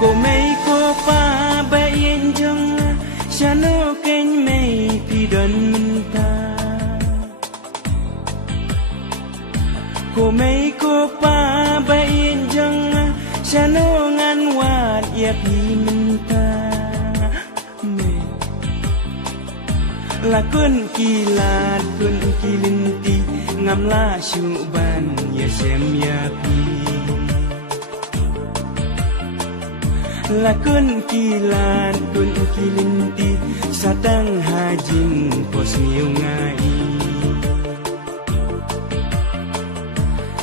Cô mấy cô pa bayin jong Shano keng mei pi don minta Cô mấy cô pa bayin jong Shano ngan wat ya pi minta La kun kilat kun kilinti ngam la syuban ya sem ya pi La kun kilat kun kilinti satang hajin pos niu ngai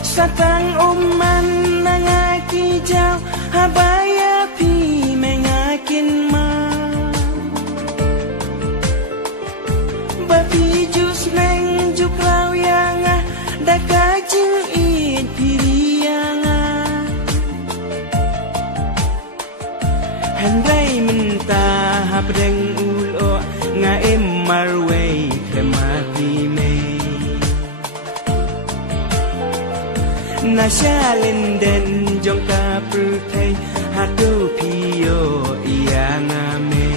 Satang umman nangaki jau habaya pi mengakin ma Bapi jus neng juk lau yang dah kajing it piriang Handai mentah habdeng ulo nga marway kemati me Nasya linden jong kaprutai hatu piyo iyang me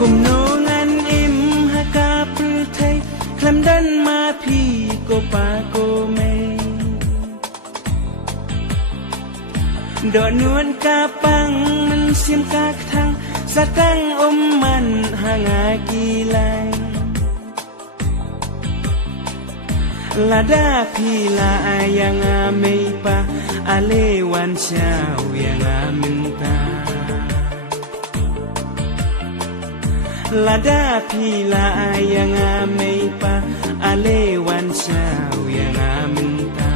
Kumnongan im hakaprutai klamdan ma pi ko pa ko me Do nuan kapang mensim kak thang satang man hangagilay Lada pila ayang amay pa alewan siyaw yang aminta Lada pila ayang amay pa alewan siyaw yang aminta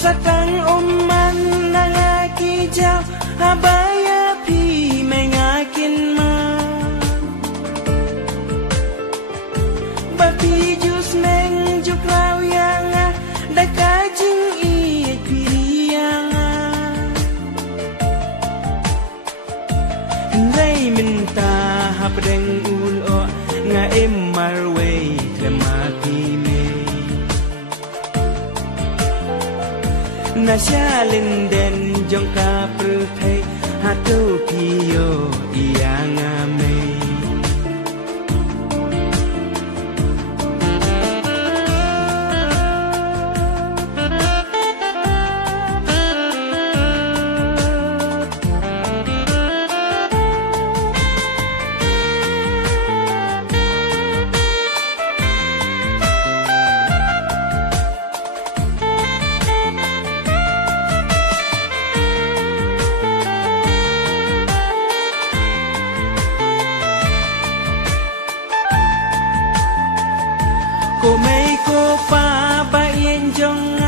Satang man nangaki jaw habaya pi mengakin ma Bapi jus neng juk lau yang dah kajing it piriang Ndai minta habdeng ulo nga marway klemati me Nasya linden jong kaprutai hatu piyo iyang amay Cô mấy cô pa bayin jong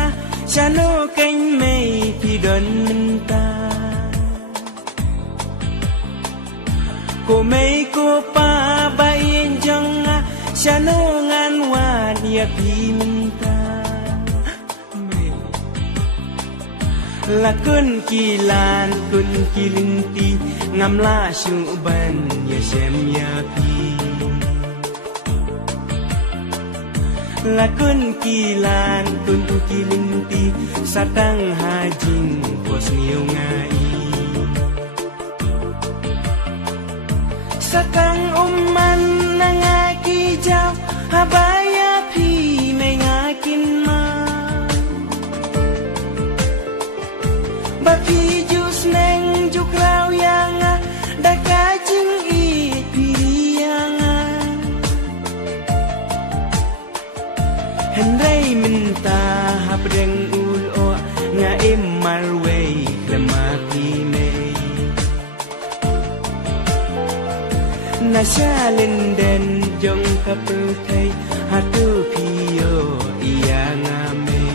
Shano keng mei pi don minta Cô mấy cô pa bayin jong Shano ngan wat ya pi minta La kun kilan kun kilinti ngam la syuban ya sem ya pi La kun kilan kun kilinti satang hajing pos niu ngai Satang man nangaki jaw habaya pi mengakin ma Bapi jus neng juk lau yang dah kajing it piriang Handai minta habdeng ulo nga marway klemati me Nasya linden jong kaprutai hatu piyo iyang amay